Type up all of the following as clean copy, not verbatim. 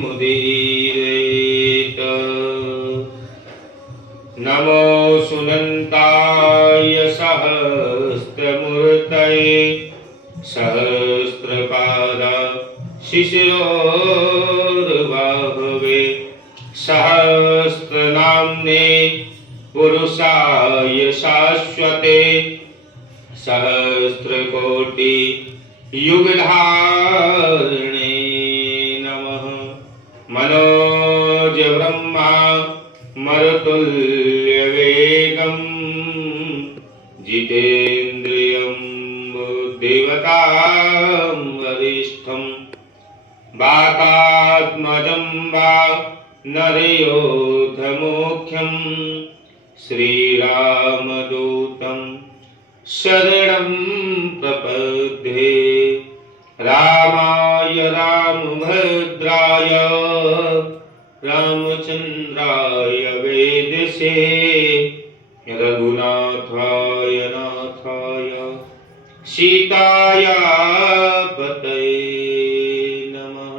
मुदीरेत। नमो सुनन्ताय सहस्रमूर्तये सहस्रपाद शिशिरोर्बाहवे सहस्रनाम्ने पुरुषाय शाश्वते सहस्रकोटि युगधारिणे नमः। मनोज ब्रह्मा मरुतुल्यवेगं जितेन्द्रियं बुद्धिमतां वरिष्ठं वातात्मजं वा नरयोधमुख्यं श्रीरामदूतं शरणं प्रपद्ये। रामाय रामभद्राय रामचन्द्राय वेदसे रघुनाथाय नाथाय सीताय पतये नमः।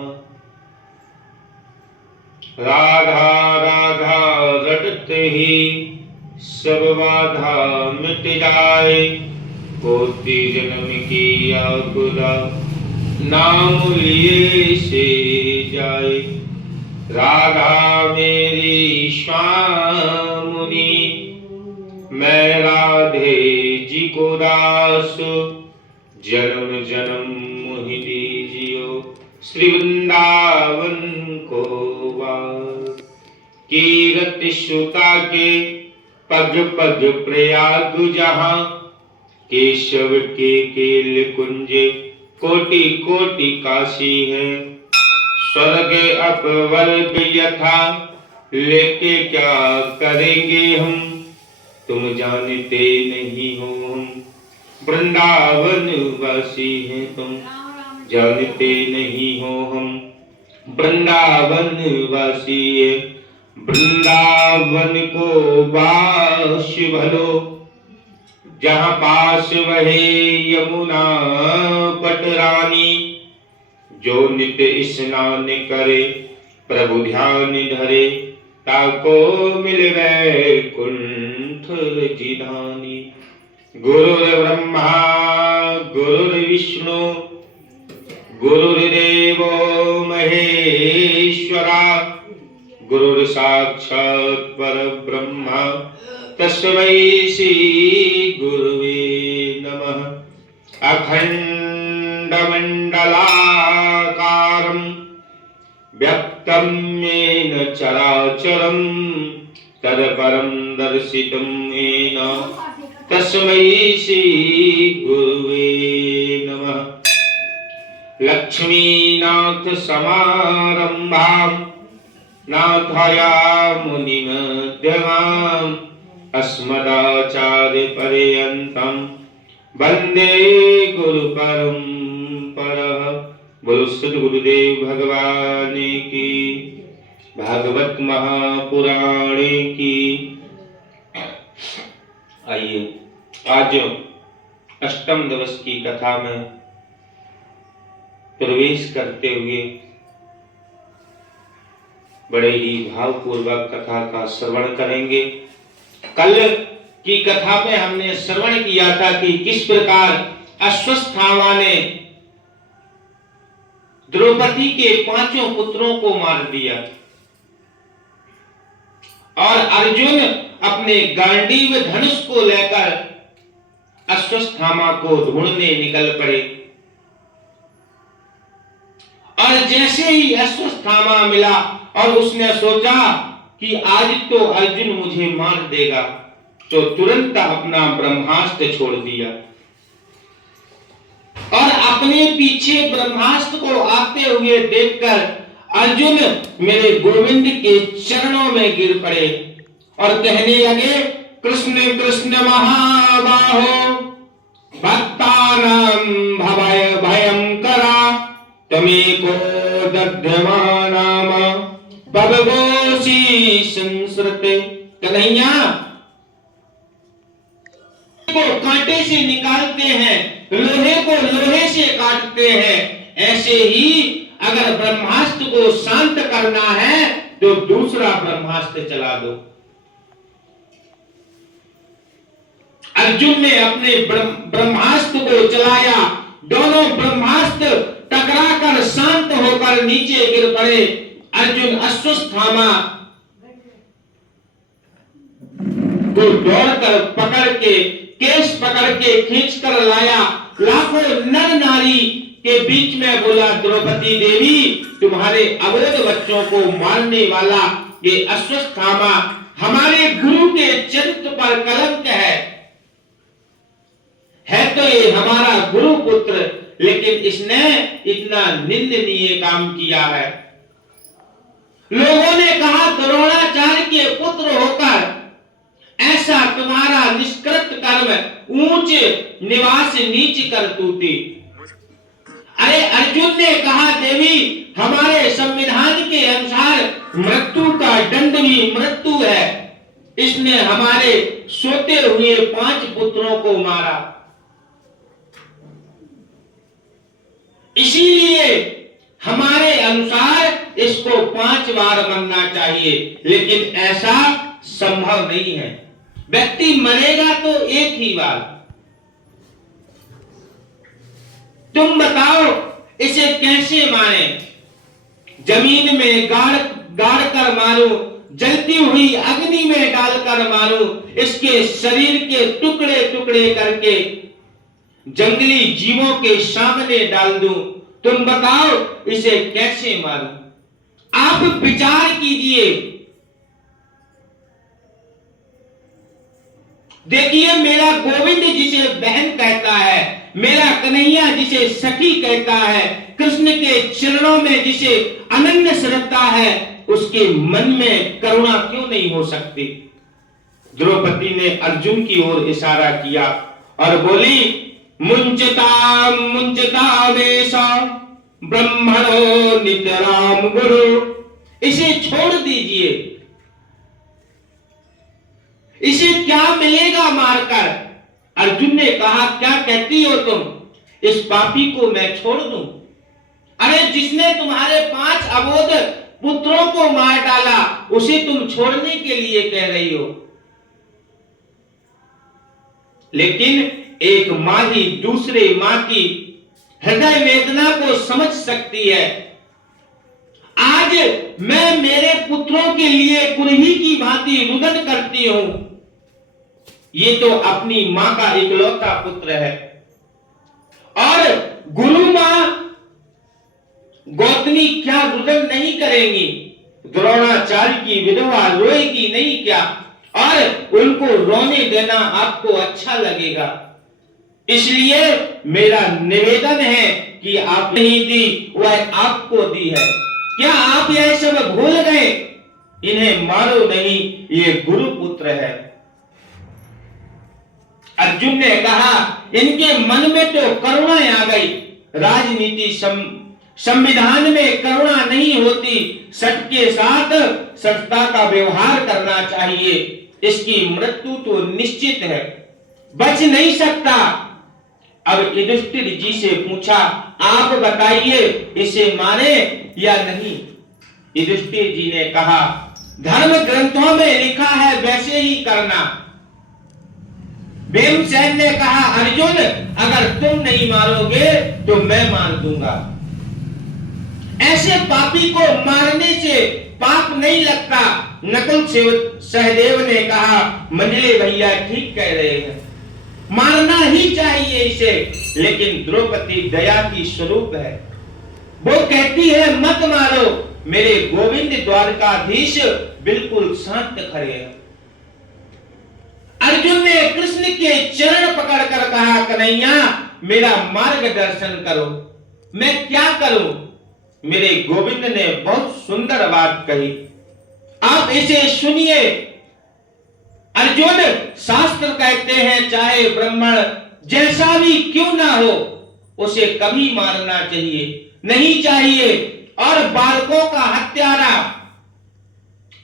राधा राधा रटते ही सब बाधा मिट जाए, कोटि जन्म की आकुला नाम लिए से जाए। राधा मेरी स्वामुनी मैं राधे जी को दास, जन्म जन्म मोहि दीजियो श्री वृंदावन को वास। कीरत सुता के पग पग प्रयाग जहाँ, केशव के केल कुंज कोटि कोटि काशी है। स्वर्ग अपवर्ग यथा लेके क्या करेंगे हम, तुम जानते नहीं हो हम वृंदावन वासी हैं। तुम जानते नहीं हो हम वृंदावन वासी है। वृंदावन को वास भलो, जहाँ पास वहे यमुना पटरानी। जो नित्य स्नान करे प्रभु ध्यान धरे, ताको मिले वैकुंठ जिधानी। गुरुर्ब्रह्मा गुरुर्विष्णु गुरुर्देवो महेश्वरा, गुरुर्साक्षात् परब्रह्मा तस्मै श्री गुरुवे नमः। अखण्डमण्डलाकारं व्यक्तं येन चराचरं, तत्परं दर्शितं येन तस्मै श्री गुरुवे नमः। लक्ष्मीनाथ समारम्भां नाथयामुनिमध्यमाम्, अस्मदाचार्य पर्यन्तं वन्दे गुरु परम्परः। बोलो सद्गुरुदेव भगवान की, भागवत महापुराणे की। आइए आज अष्टम दिवस की कथा में प्रवेश करते हुए बड़े ही भावपूर्वक कथा का श्रवण करेंगे। कल की कथा में हमने श्रवण किया था कि किस प्रकार अश्वत्थामा ने द्रौपदी के 5 पुत्रों को मार दिया और अर्जुन अपने गांडीव धनुष को लेकर अश्वत्थामा को ढूंढने निकल पड़े। और जैसे ही अश्वत्थामा मिला और उसने सोचा कि आज तो अर्जुन मुझे मार देगा, तो तुरंत अपना ब्रह्मास्त्र छोड़ दिया और अपने पीछे ब्रह्मास्त्र को आते हुए देखकर अर्जुन मेरे गोविंद के चरणों में गिर पड़े और कहने लगे, कृष्ण कृष्ण महाबाहो भक्तानां भवय भयंकरा, तमेको दध्यमानाम भवगोसी संसृते। कन्हैया को कांटे से निकालते हैं, लोहे को लोहे से काटते हैं, ऐसे ही अगर ब्रह्मास्त्र को शांत करना है तो दूसरा ब्रह्मास्त्र चला दो। अर्जुन ने अपने ब्रह्मास्त्र को चलाया, दोनों ब्रह्मास्त्र टकराकर शांत होकर नीचे गिर पड़े। अर्जुन अश्वत्थामा को दौड़कर पकड़ के, केस पकड़ के खींच कर लाया। लाखों नर नारी के बीच में बोला, द्रौपदी देवी, तुम्हारे अबोध बच्चों को मारने वाला ये अश्वत्थामा हमारे गुरु के चरित्र पर कलंक है तो ये हमारा गुरु पुत्र, लेकिन इसने इतना निंदनीय काम किया है। लोगों ने कहा, द्रोणाचार्य के पुत्र होकर ऐसा तुम्हारा निष्कृत कर्म, ऊंच निवास नीच करतूती। अरे अर्जुन ने कहा, देवी, हमारे संविधान के अनुसार मृत्यु का दंड भी मृत्यु है। इसने हमारे सोते हुए 5 पुत्रों को मारा, इसीलिए हमारे अनुसार इसको 5 बार मरना चाहिए, लेकिन ऐसा संभव नहीं है। व्यक्ति मरेगा तो एक ही बार। तुम बताओ इसे कैसे मारे? जमीन में गाड़ कर मारो, जलती हुई अग्नि में डालकर मारो, इसके शरीर के टुकड़े टुकड़े करके जंगली जीवों के सामने डाल दूं, तुम बताओ इसे कैसे मारूं? आप विचार कीजिए। देखिए, मेरा गोविंद जिसे बहन कहता है, मेरा कन्हैया जिसे सखी कहता है, कृष्ण के चरणों में जिसे अनन्य श्रद्धा है, उसके मन में करुणा क्यों नहीं हो सकती? द्रौपदी ने अर्जुन की ओर इशारा किया और बोली, मुंजता मुंजता वेशा ब्रह्मणो नितराम गुरु। इसे छोड़ दीजिए, इसे क्या मिलेगा मारकर? अर्जुन ने कहा, क्या कहती हो तुम? इस पापी को मैं छोड़ दूं? अरे जिसने तुम्हारे 5 अबोध पुत्रों को मार डाला, उसे तुम छोड़ने के लिए कह रही हो? लेकिन एक मां ही दूसरे मां की हृदय वेदना को समझ सकती है। आज मैं मेरे पुत्रों के लिए कुरही की भांति रुदन करती हूं, ये तो अपनी मां का इकलौता पुत्र है। और गुरु मां गौतमी क्या रुदन नहीं करेंगी? द्रोणाचार्य की विधवा रोएगी नहीं क्या? और उनको रोने देना आपको अच्छा लगेगा? इसलिए मेरा निवेदन है कि आप नहीं दी, वह आपको दी है। क्या आप यह सब भूल गए? इन्हें मारो नहीं, ये गुरु पुत्र है। अर्जुन ने कहा, इनके मन में तो करुणा आ गई। राजनीति संविधान में करुणा नहीं होती, सत्य के साथ सत्यता का व्यवहार करना चाहिए। इसकी मृत्यु तो निश्चित है, बच नहीं सकता। अब युधिष्ठिर जी से पूछा, आप बताइए इसे मारे या नहीं? युधिष्ठिर जी ने कहा, धर्म ग्रंथों में लिखा है वैसे ही करना। भीमसेन ने कहा, अर्जुन, अगर तुम नहीं मारोगे तो मैं मार दूंगा। ऐसे पापी को मारने से पाप नहीं लगता। नकुल सहदेव ने कहा, मंडले भैया ठीक कह रहे हैं, मारना ही चाहिए इसे। लेकिन द्रौपदी दया की स्वरूप है, वो कहती है मत मारो। मेरे गोविंद द्वारकाधीश बिल्कुल शांत खड़े हैं। अर्जुन ने कृष्ण के चरण पकड़कर कहा, कन्हैया मेरा मार्गदर्शन करो, मैं क्या करूं? मेरे गोविंद ने बहुत सुंदर बात कही, आप इसे सुनिए। अर्जुन, शास्त्र कहते हैं चाहे ब्राह्मण जैसा भी क्यों ना हो, उसे कभी मारना नहीं चाहिए। और बालकों का हत्यारा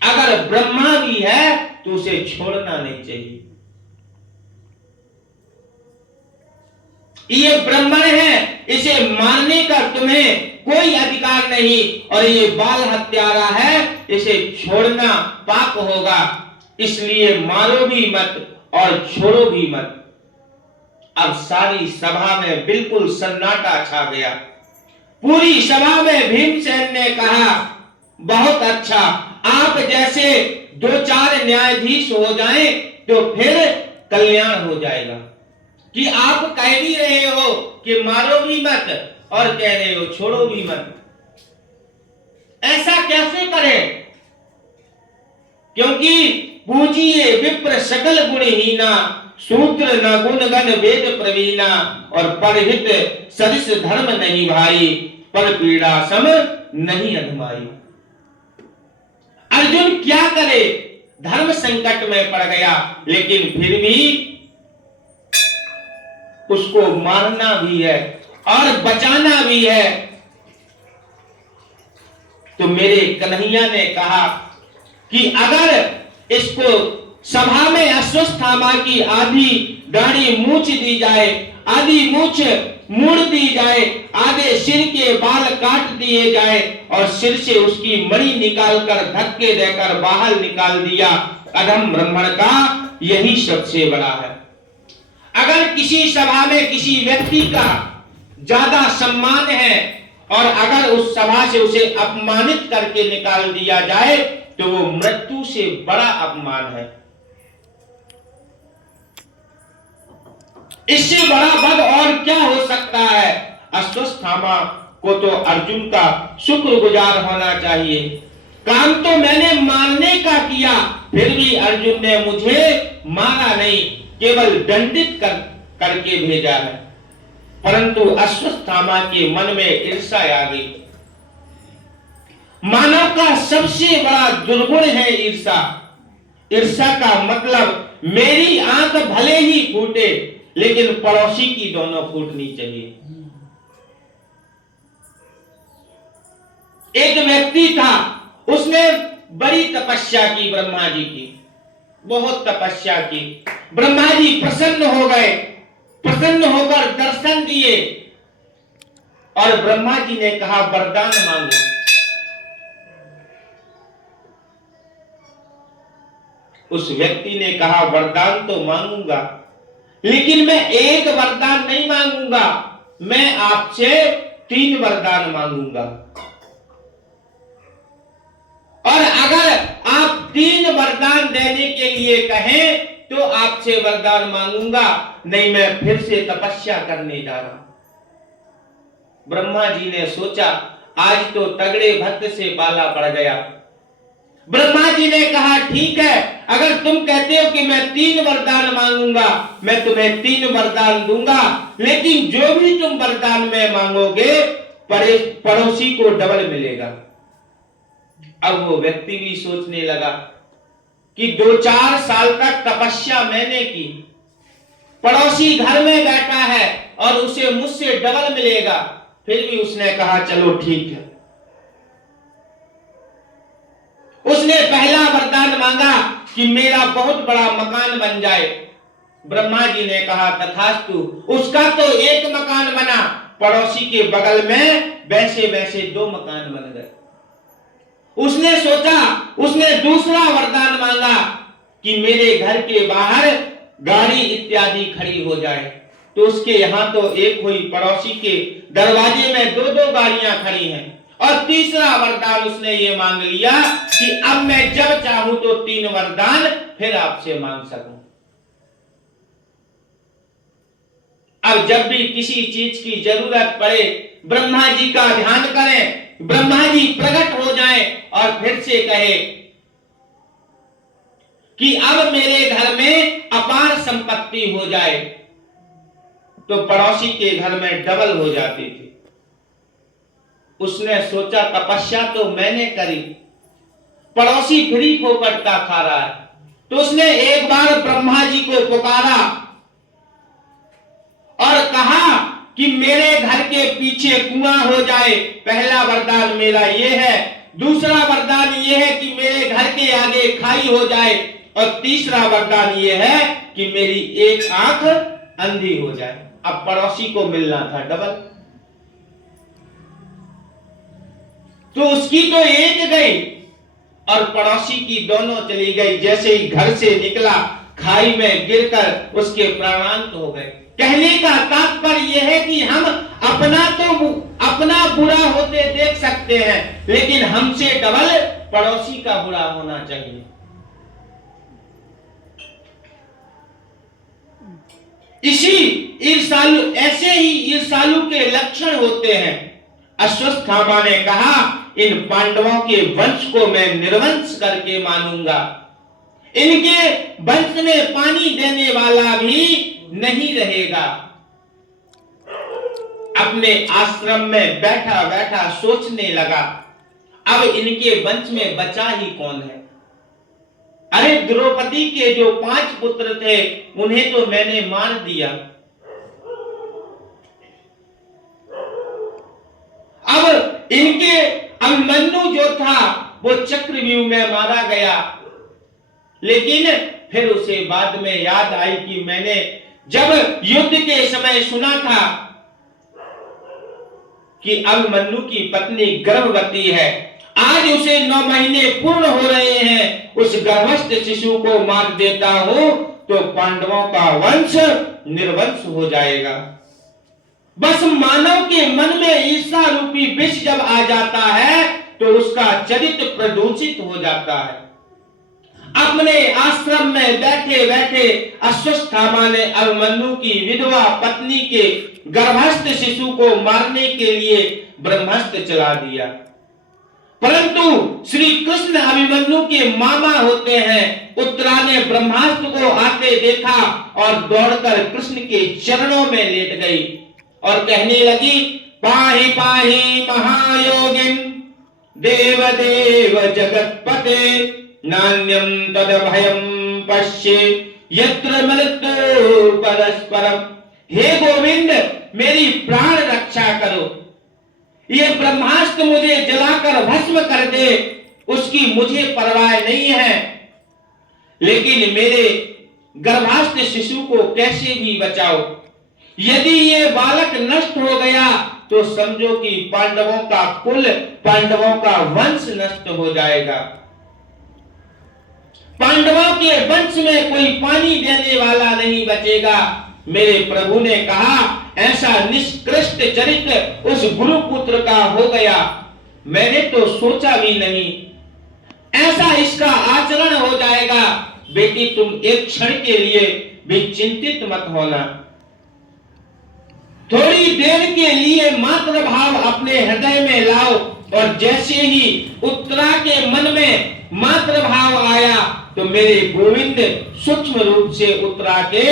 अगर ब्रह्मा भी है तो उसे छोड़ना नहीं चाहिए। ये ब्राह्मण है, इसे मारने का तुम्हें कोई अधिकार नहीं और ये बाल हत्यारा है, इसे छोड़ना पाप होगा, इसलिए मारो भी मत और छोड़ो भी मत। अब सारी सभा में बिल्कुल सन्नाटा छा गया। पूरी सभा में भीमसेन ने कहा, बहुत अच्छा, आप जैसे 2-4 न्यायाधीश हो जाएं तो फिर कल्याण हो जाएगा। कि आप कह भी रहे हो कि मारो भी मत और कह रहे हो छोड़ो भी मत, ऐसा कैसे करें? क्योंकि पूजिए विप्र सकल गुणहीना, सूत्र न गुण गण वेद प्रवीणा, और परहित सरिस धर्म नहीं भाई, पर पीड़ा सम नहीं अधमाई। अर्जुन क्या करे, धर्म संकट में पड़ गया, लेकिन फिर भी उसको मारना भी है और बचाना भी है। तो मेरे कन्हैया ने कहा कि अगर इसको सभा में अश्वत्थामा की आधी दाढ़ी मूछ दी जाए, आधी मूछ मूड़ दी जाए, आधे सिर के बाल काट दिए जाए और सिर से उसकी मणि निकालकर धक्के देकर बाहर निकाल दिया, अधम ब्राह्मण का यही सबसे बड़ा है। अगर किसी सभा में किसी व्यक्ति का ज्यादा सम्मान है और अगर उस सभा से उसे अपमानित करके निकाल दिया जाए तो वो मृत्यु से बड़ा अपमान है। इससे बड़ा पद और क्या हो सकता है? अश्वत्थामा को तो अर्जुन का शुक्रगुजार होना चाहिए। काम तो मैंने मारने का किया, फिर भी अर्जुन ने मुझे मारा नहीं, केवल दंडित करके भेजा है। परंतु अश्वत्थामा के मन में ईर्ष्या आ गई। मानव का सबसे बड़ा दुर्गुण है ईर्ष्या। ईर्ष्या का मतलब मेरी आंख भले ही फूटे लेकिन पड़ोसी की दोनों फूटनी चाहिए। एक व्यक्ति था, उसने बड़ी तपस्या की ब्रह्मा जी की, बहुत तपस्या की। ब्रह्मा जी प्रसन्न हो गए, प्रसन्न होकर दर्शन दिए और ब्रह्मा जी ने कहा वरदान मांगो। उस व्यक्ति ने कहा वरदान तो मांगूंगा, लेकिन मैं एक वरदान नहीं मांगूंगा, मैं आपसे 3 वरदान मांगूंगा। और अगर आप 3 वरदान देने के लिए कहें तो आपसे वरदान मांगूंगा, नहीं मैं फिर से तपस्या करने जा रहा हूं। ब्रह्मा जी ने सोचा आज तो तगड़े भक्त से पाला पड़ गया। ब्रह्मा जी ने कहा ठीक है, अगर तुम कहते हो कि मैं 3 वरदान मांगूंगा, मैं तुम्हें 3 वरदान दूंगा, लेकिन जो भी तुम वरदान में मांगोगे पड़ोसी को डबल मिलेगा। अब वो व्यक्ति भी सोचने लगा कि 2-4 साल तक तपस्या मैंने की, पड़ोसी घर में बैठा है और उसे मुझसे डबल मिलेगा, फिर भी उसने कहा चलो ठीक है। उसने पहला वरदान मांगा कि मेरा बहुत बड़ा मकान बन जाए। ब्रह्मा जी ने कहा तथास्तु। उसका तो एक मकान बना, पड़ोसी के बगल में वैसे वैसे 2 मकान बन गए। उसने सोचा, उसने दूसरा वरदान मांगा कि मेरे घर के बाहर गाड़ी इत्यादि खड़ी हो जाए। तो उसके यहां तो एक हुई, पड़ोसी के दरवाजे में 2-2 गाड़ियां खड़ी हैं। और तीसरा वरदान उसने ये मांग लिया कि अब मैं जब चाहूं तो 3 वरदान फिर आपसे मांग सकूं। अब जब भी किसी चीज की जरूरत पड़े ब्रह्मा जी का ध्यान करें, ब्रह्मा जी प्रकट हो जाएं और फिर से कहे कि अब मेरे घर में अपार संपत्ति हो जाए, तो पड़ोसी के घर में डबल हो जाती थी। उसने सोचा तपस्या तो मैंने करी, पड़ोसी फ्री फोकट का खा रहा है, तो उसने एक बार ब्रह्मा जी को पुकारा और कहा कि मेरे घर के पीछे कुआं हो जाए। पहला वरदान मेरा यह है, दूसरा वरदान यह है कि मेरे घर के आगे खाई हो जाए, और तीसरा वरदान यह है कि मेरी एक आंख अंधी हो जाए। अब पड़ोसी को मिलना था डबल। तो उसकी तो एक गई और पड़ोसी की दोनों चली गई। जैसे ही घर से निकला खाई में गिरकर उसके प्राणांत हो गए। कहने का तात्पर्य यह है कि हम अपना बुरा होते देख सकते हैं, लेकिन हमसे डबल पड़ोसी का बुरा होना चाहिए। ऐसे ही ईर्षालु के लक्षण होते हैं। अश्वत्थामा ने कहा, इन पांडवों के वंश को मैं निर्वंश करके मानूंगा, इनके वंश में पानी देने वाला भी नहीं रहेगा। अपने आश्रम में बैठा बैठा सोचने लगा, अब इनके वंश में बचा ही कौन है। अरे द्रौपदी के जो 5 पुत्र थे उन्हें तो मैंने मार दिया, अब इनके अभिमन्यु जो था वो चक्रव्यूह में मारा गया। लेकिन फिर उसे बाद में याद आई कि मैंने जब युद्ध के समय सुना था कि अभिमन्यु की पत्नी गर्भवती है, आज उसे 9 महीने पूर्ण हो रहे हैं, उस गर्भस्थ शिशु को मार देता हूं तो पांडवों का वंश निर्वंश हो जाएगा। बस मानव के मन में ईर्षा रूपी विष जब आ जाता है तो उसका चरित्र प्रदूषित हो जाता है। अपने आश्रम में बैठे बैठे अश्वत्थामा ने अभिमन्यु की विधवा पत्नी के गर्भस्थ शिशु को मारने के लिए ब्रह्मास्त्र चला दिया। परंतु श्री कृष्ण अभिमन्यु के मामा होते हैं। उत्तरा ने ब्रह्मास्त्र को आते देखा और दौड़कर कृष्ण के चरणों में लेट गई और कहने लगी, पाहि पाहि महायोगिन देव देव जगतपते नान्यम तद भयम पश्ये यत्र मृत्यु परस्परम। हे गोविंद, मेरी प्राण रक्षा करो, ये ब्रह्मास्त्र मुझे जलाकर भस्म कर दे, उसकी मुझे परवाह नहीं है, लेकिन मेरे गर्भस्थ शिशु को कैसे भी बचाओ। यदि ये बालक नष्ट हो गया तो समझो कि पांडवों का कुल, पांडवों का वंश नष्ट हो जाएगा। पांडवों के वंश में कोई पानी देने वाला नहीं बचेगा। मेरे प्रभु ने कहा, ऐसा निष्कृष्ट चरित्र उस गुरुपुत्र का हो गया, मैंने तो सोचा भी नहीं, ऐसा इसका आचरण हो जाएगा। बेटी, तुम एक क्षण के लिए भी चिंतित मत होना, थोड़ी देर के लिए मातृ भाव अपने हृदय में लाओ। और जैसे ही उत्तरा के मन में मातृ भाव आया तो मेरे गोविंद सूक्ष्म रूप से उत्तरा के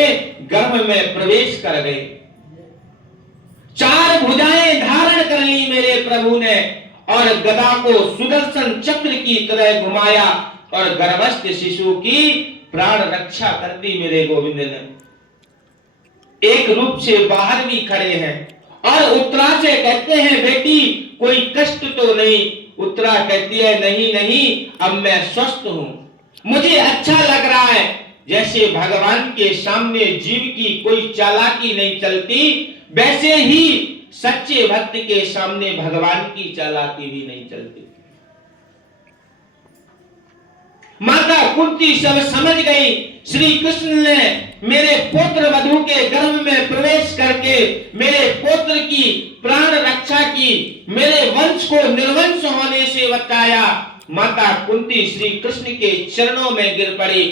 गर्भ में प्रवेश कर गए। 4 भुजाएं धारण कर ली मेरे प्रभु ने और गदा को सुदर्शन चक्र की तरह घुमाया और गर्भस्थ शिशु की प्राण रक्षा कर दी मेरे गोविंद ने। एक रूप से बाहर भी खड़े हैं और उत्तरा से कहते हैं, बेटी कोई कष्ट तो नहीं। उत्तरा कहती है, नहीं नहीं, अब मैं स्वस्थ हूं, मुझे अच्छा लग रहा है। जैसे भगवान के सामने जीव की कोई चालाकी नहीं चलती, वैसे ही सच्चे भक्त के सामने भगवान की चालाकी भी नहीं चलती। माता कुंती सब समझ गई, श्री कृष्ण ने मेरे पुत्र वधू के गर्भ में प्रवेश करके मेरे पुत्र की प्राण रक्षा की, मेरे वंश को निर्वंश होने से बचाया। माता कुंती श्री कृष्ण के चरणों में गिर पड़ी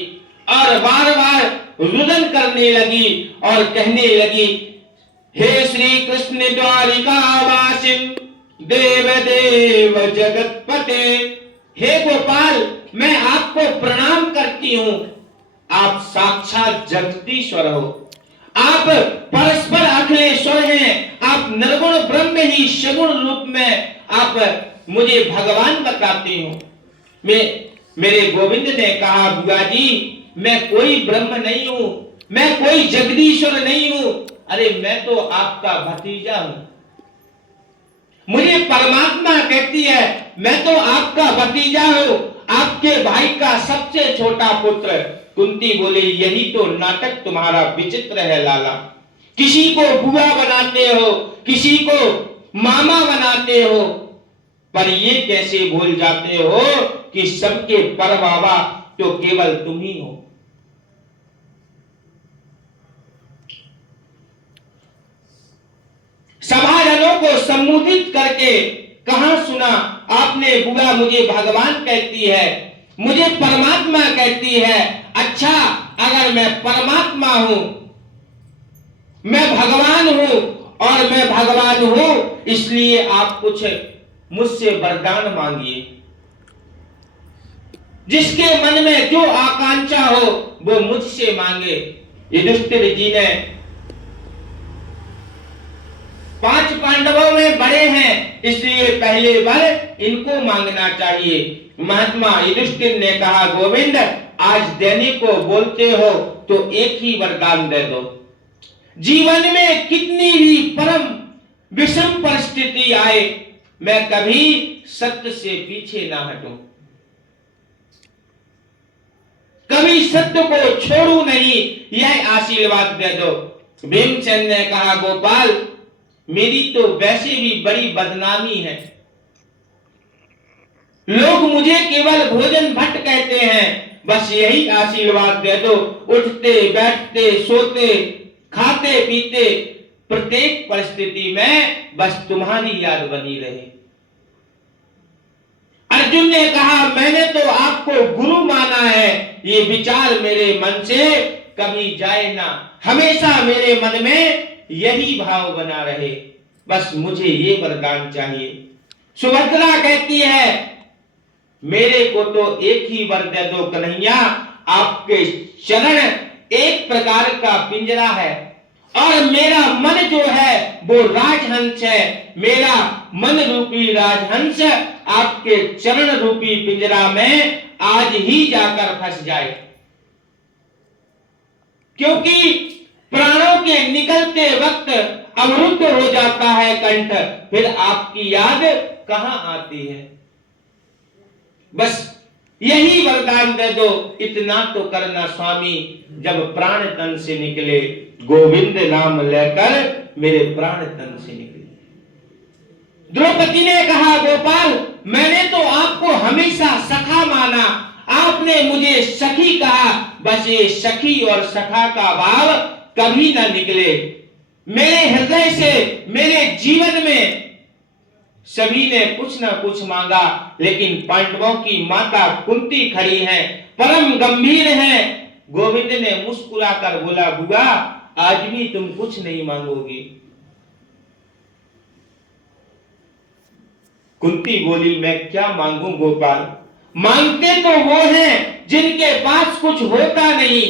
और बार बार रुदन करने लगी और कहने लगी, हे श्री कृष्ण द्वारिकावासिन देव देव जगतपते, हे गोपाल, मैं आपको प्रणाम करती हूं। आप साक्षात जगदीश्वर हो, आप परस्पर अखिलेश्वर हैं, आप निर्गुण ब्रह्म ही सगुण रूप में आप मुझे भगवान बताते हो। मेरे गोविंद ने कहा, बुआ जी, मैं कोई ब्रह्म नहीं हूं, मैं कोई जगदीश्वर नहीं हूं, अरे मैं तो आपका भतीजा हूं। मुझे परमात्मा कहती है, मैं तो आपका भतीजा हूं, आपके भाई का सबसे छोटा पुत्र। कुंती बोले, यही तो नाटक तुम्हारा विचित्र है लाला, किसी को बुआ बनाते हो, किसी को मामा बनाते हो। पर ये कैसे भूल जाते हो कि सबके पर बाबा तो केवल तुम ही हो। सभाजनों को संबोधित करके कहां सुना आपने, बुआ मुझे भगवान कहती है, मुझे परमात्मा कहती है। अच्छा, अगर मैं परमात्मा हूं, मैं भगवान हूं और मैं भगवान हूं, इसलिए आप कुछ मुझसे वरदान मांगिए। जिसके मन में जो आकांक्षा हो वो मुझसे मांगे। युधिष्ठिर जी ने 5 पांडवों में बड़े हैं, इसलिए पहले वर इनको मांगना चाहिए। महात्मा युधिष्ठिर ने कहा, गोविंद आज देने को बोलते हो तो एक ही वरदान दे दो। जीवन में कितनी भी परम विषम परिस्थिति आए, मैं कभी सत्य से पीछे ना हटूं, कभी सत्य को छोड़ू नहीं, यह आशीर्वाद दे दो। भीमसेन ने कहा, गोपाल मेरी तो वैसे भी बड़ी बदनामी है, लोग मुझे केवल भोजन भट्ट कहते हैं, बस यही आशीर्वाद दे दो। उठते बैठते सोते खाते पीते प्रत्येक परिस्थिति में बस तुम्हारी याद बनी रहे। अर्जुन ने कहा, मैंने तो आपको गुरु माना है, ये विचार मेरे मन से कभी जाए ना, हमेशा मेरे मन में यही भाव बना रहे, बस मुझे ये वरदान चाहिए। सुभद्रा कहती है, मेरे को तो एक ही वर दे दो कन्हैया, आपके चरण एक प्रकार का पिंजरा है और मेरा मन जो है वो राजहंस है, मेरा मन रूपी राजहंस आपके चरण रूपी पिंजरा में आज ही जाकर फंस जाए, क्योंकि प्राणों के निकलते वक्त अवरुद्ध हो जाता है कंठ, फिर आपकी याद कहां आती है। बस यही वरदान दे दो, इतना तो करना स्वामी, जब प्राण तन से निकले, गोविंद नाम लेकर मेरे प्राण तन से निकले। द्रौपदी ने कहा, गोपाल मैंने तो आपको हमेशा सखा माना, आपने मुझे सखी कहा, बस ये सखी और सखा का भाव कभी ना निकले मेरे हृदय से। मेरे जीवन में सभी ने कुछ ना कुछ मांगा, लेकिन पांडवों की माता कुंती खड़ी है, परम गंभीर है। गोविंद ने मुस्कुराकर बोला, बुआ आज भी तुम कुछ नहीं मांगोगी। कुंती बोली, मैं क्या मांगू गोपाल, मांगते तो वो हैं जिनके पास कुछ होता नहीं।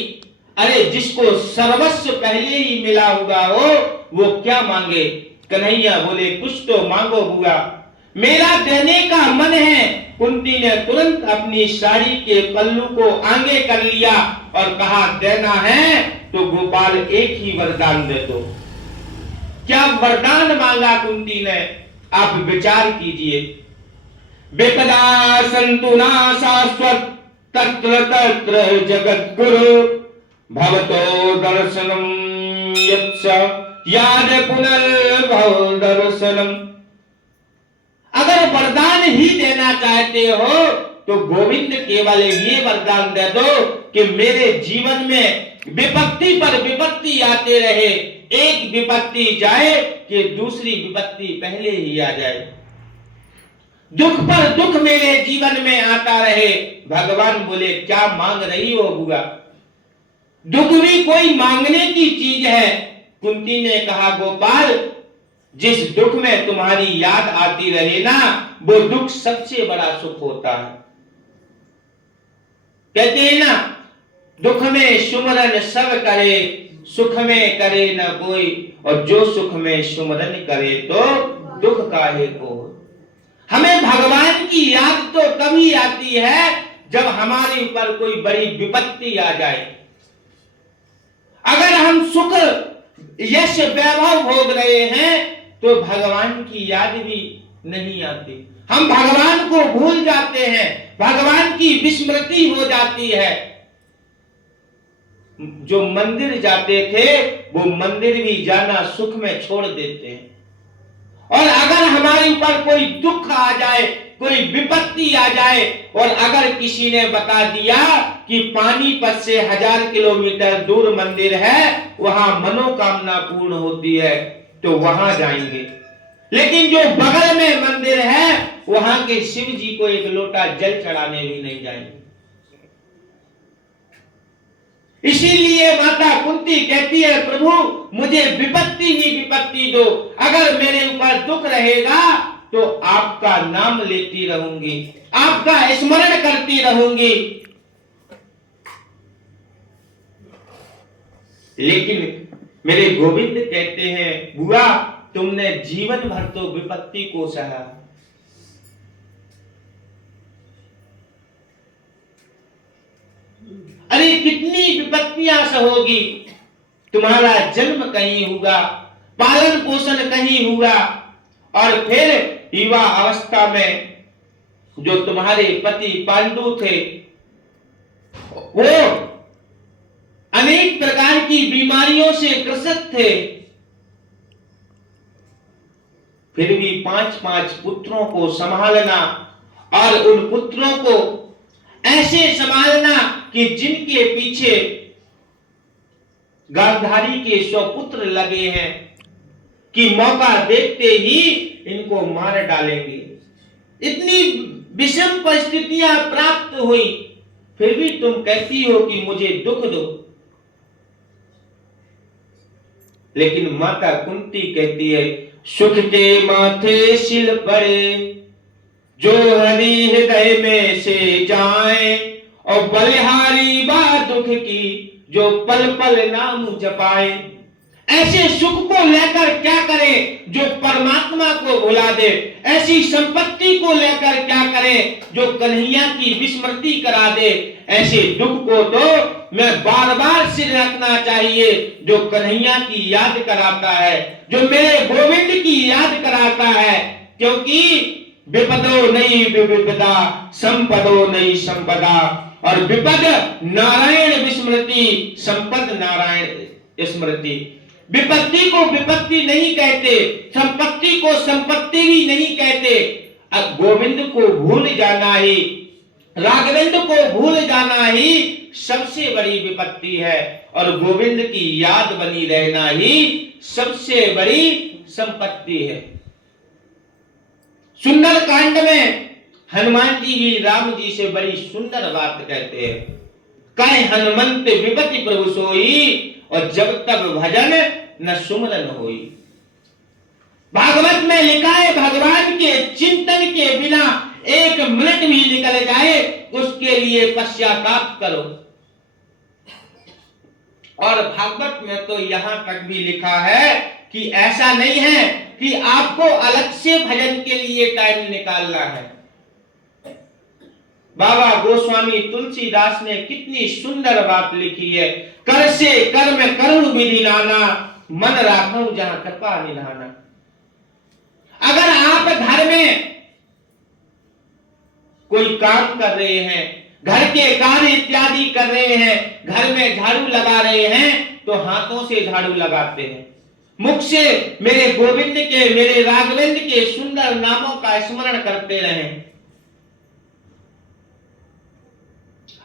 अरे जिसको सर्वस्व पहले ही मिला हुआ हो वो क्या मांगे। कन्हैया बोले, कुछ तो मांगो बुआ, मेरा देने का मन है। कुंती ने तुरंत अपनी साड़ी के पल्लू को आगे कर लिया और कहा, देना है तो गोपाल एक ही वरदान दे दो। क्या वरदान मांगा कुंती ने, आप विचार कीजिए। विपदा संतु ना शाश्वत तत्र तत्र जगत गुरु भवतो दर्शनम यच्च याद पुनर्भव दर्शनम। अगर वरदान ही देना चाहते हो तो गोविंद केवल ये वरदान दे दो कि मेरे जीवन में विपत्ति पर विपत्ति आते रहे, एक विपत्ति जाए कि दूसरी विपत्ति पहले ही आ जाए, दुख पर दुख मेरे जीवन में आता रहे। भगवान बोले, क्या मांग रही हो बुआ, दुख भी कोई मांगने की चीज है। कुंती ने कहा, गोपाल जिस दुख में तुम्हारी याद आती रहे ना, वो दुख सबसे बड़ा सुख होता है। कहते हैं ना, दुख में सुमरन सब करे, सुख में करे न कोई, और जो सुख में सुमरन करे तो दुख काहे को। हमें भगवान की याद तो तभी आती है जब हमारे ऊपर कोई बड़ी विपत्ति आ जाए। अगर हम सुख यश वैभव भोग रहे हैं तो भगवान की याद भी नहीं आती, हम भगवान को भूल जाते हैं, भगवान की विस्मृति हो जाती है। जो मंदिर जाते थे वो मंदिर भी जाना सुख में छोड़ देते हैं, और अगर हमारे ऊपर कोई दुख आ जाए, कोई विपत्ति आ जाए, और अगर किसी ने बता दिया कि पानीपत से 1000 किलोमीटर दूर मंदिर है, वहां मनोकामना पूर्ण होती है, तो वहां जाएंगे। लेकिन जो बगल में मंदिर है, वहां के शिव जी को एक लोटा जल चढ़ाने भी नहीं जाएंगे। इसीलिए माता कुंती कहती है, प्रभु मुझे विपत्ति ही विपत्ति दो, अगर मेरे ऊपर दुख रहेगा तो आपका नाम लेती रहूंगी, आपका स्मरण करती रहूंगी। लेकिन मेरे गोविंद कहते हैं, बुआ तुमने जीवन भर तो विपत्ति को सहा, अरे कितनी विपत्तियां सहोगी, तुम्हारा जन्म कहीं हुआ, पालन पोषण कहीं हुआ, और फिर युवा अवस्था में जो तुम्हारे पति पांडु थे, वो अनेक प्रकार की बीमारियों से ग्रसित थे, फिर भी 5-5 पुत्रों को संभालना, और उन पुत्रों को ऐसे संभालना कि जिनके पीछे गांधारी के 100 पुत्र लगे हैं कि मौका देखते ही इनको मार डालेंगे। इतनी विषम परिस्थितियां प्राप्त हुई, फिर भी तुम कहती हो कि मुझे दुख दो। लेकिन माता कुंती कहती है, सुख के माथे शिल पड़े, जो हरि हृदय में से जाए, और बलिहारी बा दुख की, जो पल पल नाम जपाए। ऐसे सुख को लेकर क्या करें जो परमात्मा को भुला दे, ऐसी संपत्ति को लेकर क्या करें जो कन्हैया की विस्मृति करा दे। ऐसे दुख को तो मैं बार बार सिर रखना चाहिए जो कन्हैया की याद कराता है, जो मेरे गोविंद की याद कराता है, क्योंकि विपदो नहीं विपदा, संपदो नहीं संपदा, और विपद नारायण विस्मृति, संपद नारायण स्मृति। विपत्ति को विपत्ति नहीं कहते, संपत्ति को संपत्ति भी नहीं कहते। अब गोविंद को भूल जाना ही, राघवेंद्र को भूल जाना ही सबसे बड़ी विपत्ति है, और गोविंद की याद बनी रहना ही सबसे बड़ी संपत्ति है। सुंदर कांड में हनुमान जी भी राम जी से बड़ी सुंदर बात कहते हैं, कहे हनुमंत विपत्ति प्रभु सोई, और जब तक भजन न सुमरन होई। भागवत में लिखा है, भगवान के चिंतन के बिना 1 मिनट भी निकल जाए उसके लिए पश्चाताप करो। और भागवत में तो यहां तक भी लिखा है कि ऐसा नहीं है कि आपको अलग से भजन के लिए टाइम निकालना है। बाबा गोस्वामी तुलसीदास ने कितनी सुंदर बात लिखी है, कर से कर्म करुण विधि नाना, मन राखूं जहां कृपा निधाना। अगर आप घर में कोई काम कर रहे हैं, घर के कार्य इत्यादि कर रहे हैं, घर में झाड़ू लगा रहे हैं, तो हाथों से झाड़ू लगाते हैं, मुख से मेरे गोविंद के, मेरे राघवेंद्र के सुंदर नामों का स्मरण करते रहें।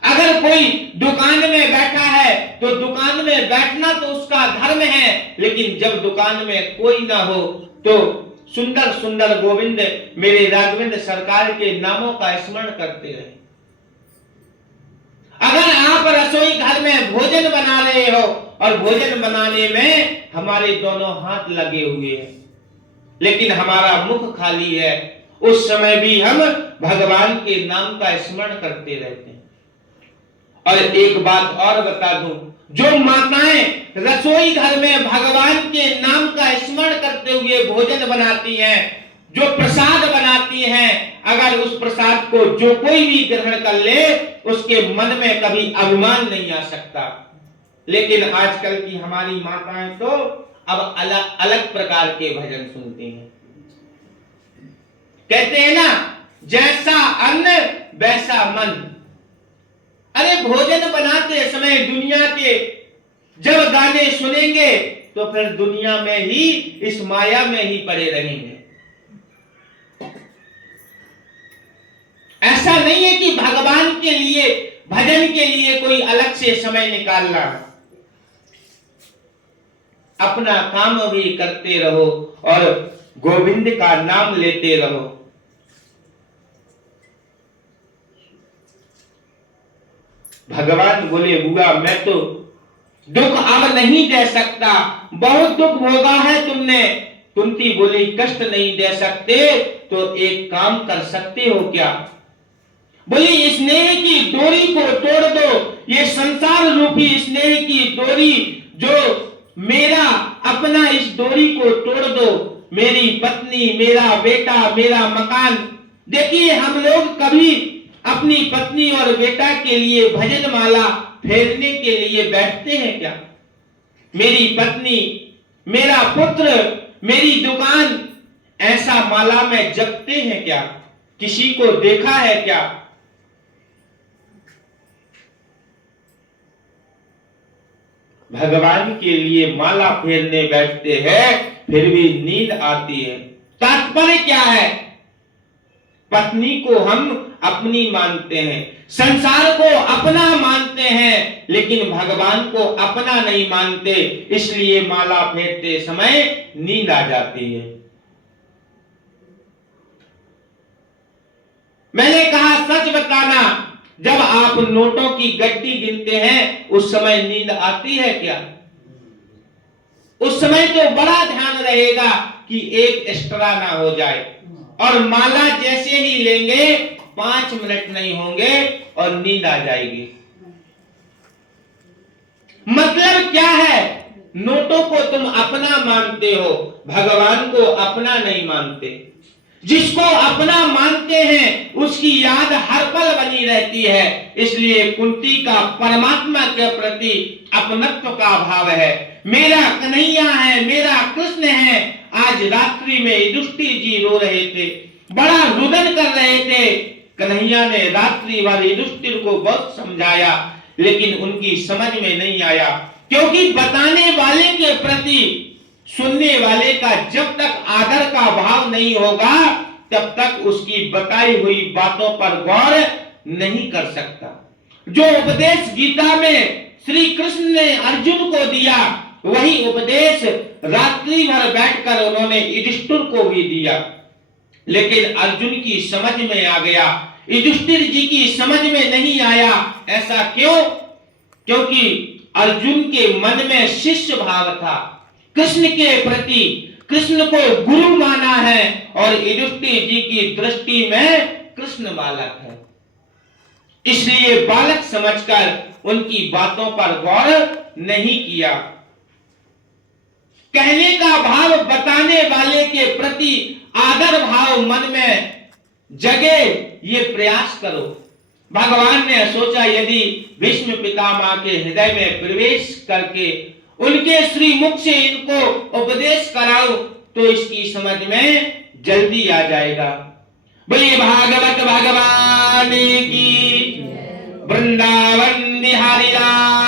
अगर कोई दुकान में बैठा है तो दुकान में बैठना तो उसका धर्म है, लेकिन जब दुकान में कोई ना हो तो सुंदर सुंदर गोविंद मेरे राघवेंद्र सरकार के नामों का स्मरण करते रहे। अगर आप रसोई घर में भोजन बना रहे हो और भोजन बनाने में हमारे दोनों हाथ लगे हुए हैं, लेकिन हमारा मुख खाली है, उस समय भी हम भगवान के नाम का स्मरण करते रहते हैं। और एक बात और बता दूं, जो माताएं रसोई घर में भगवान के नाम का स्मरण करते हुए भोजन बनाती हैं, जो प्रसाद बनाती हैं, अगर उस प्रसाद को जो कोई भी ग्रहण कर ले उसके मन में कभी अभिमान नहीं आ सकता। लेकिन आजकल की हमारी माताएं तो अब अलग अलग प्रकार के भजन सुनती हैं। कहते हैं ना, जैसा अन्न वैसा मन। अरे भोजन बनाते समय दुनिया के जब गाने सुनेंगे तो फिर दुनिया में ही, इस माया में ही पड़े रहेंगे। ऐसा नहीं है कि भगवान के लिए, भजन के लिए कोई अलग से समय निकालना। अपना काम भी करते रहो और गोविंद का नाम लेते रहो। भगवान बोले, बुआ मैं तो दुख अब नहीं दे सकता, बहुत दुख भोगा है तुमने। कुंती बोली, कष्ट नहीं दे सकते तो एक काम कर सकते हो क्या? बोली, स्नेह की डोरी को तोड़ दो, ये संसार रूपी स्नेह की डोरी जो मेरा अपना, इस डोरी को तोड़ दो। मेरी पत्नी, मेरा बेटा, मेरा मकान। देखिए, हम लोग कभी अपनी पत्नी और बेटा के लिए भजन माला फेरने के लिए बैठते हैं क्या? मेरी पत्नी, मेरा पुत्र, मेरी दुकान, ऐसा माला में जपते हैं क्या? किसी को देखा है क्या? भगवान के लिए माला फेरने बैठते हैं, फिर भी नींद आती है। तात्पर्य क्या है? पत्नी को हम अपनी मानते हैं, संसार को अपना मानते हैं, लेकिन भगवान को अपना नहीं मानते, इसलिए माला फेरते समय नींद आ जाती है। मैंने कहा, सच बताना, जब आप नोटों की गड्डी गिनते हैं उस समय नींद आती है क्या? उस समय तो बड़ा ध्यान रहेगा कि एक एक्स्ट्रा ना हो जाए। और माला जैसे ही लेंगे 5 मिनट नहीं होंगे और नींद आ जाएगी। मतलब क्या है? नोटों को तुम अपना मानते हो, भगवान को अपना नहीं मानते। जिसको अपना मानते हैं उसकी याद हर पल बनी रहती है। इसलिए कुंती का परमात्मा के प्रति अपनत्व का भाव है। मेरा कन्हैया है, मेरा कृष्ण है। आज रात्रि में युधिष्ठिर जी रो रहे थे, बड़ा रुदन कर रहे थे। कन्हैया ने रात्रि भर युधिष्ठिर को बहुत समझाया, लेकिन उनकी समझ में नहीं आया, क्योंकि बताने वाले के प्रति सुनने वाले का जब तक आदर का भाव नहीं होगा तब तक उसकी बताई हुई बातों पर गौर नहीं कर सकता। जो उपदेश गीता में श्री कृष्ण ने अर्जुन को दिया, वही उपदेश रात्रि भर बैठकर उन्होंने युधिष्ठिर को भी दिया, लेकिन अर्जुन की समझ में आ गया, युधिष्ठिर जी की समझ में नहीं आया। ऐसा क्यों? क्योंकि अर्जुन के मन में शिष्य भाव था, कृष्ण के प्रति, कृष्ण को गुरु माना है, और युधिष्ठिर जी की दृष्टि में कृष्ण बालक है। इसलिए बालक समझकर उनकी बातों पर गौर नहीं किया। कहने का भाव बताने वाले के प्रति आदर भाव मन में जगे, ये प्रयास करो। भगवान ने सोचा, यदि भीष्म पितामह के हृदय में प्रवेश करके उनके श्री मुख से इनको उपदेश कराओ तो इसकी समझ में जल्दी आ जाएगा। बोलिए भागवत भगवान की, वृंदावन बिहारी लाल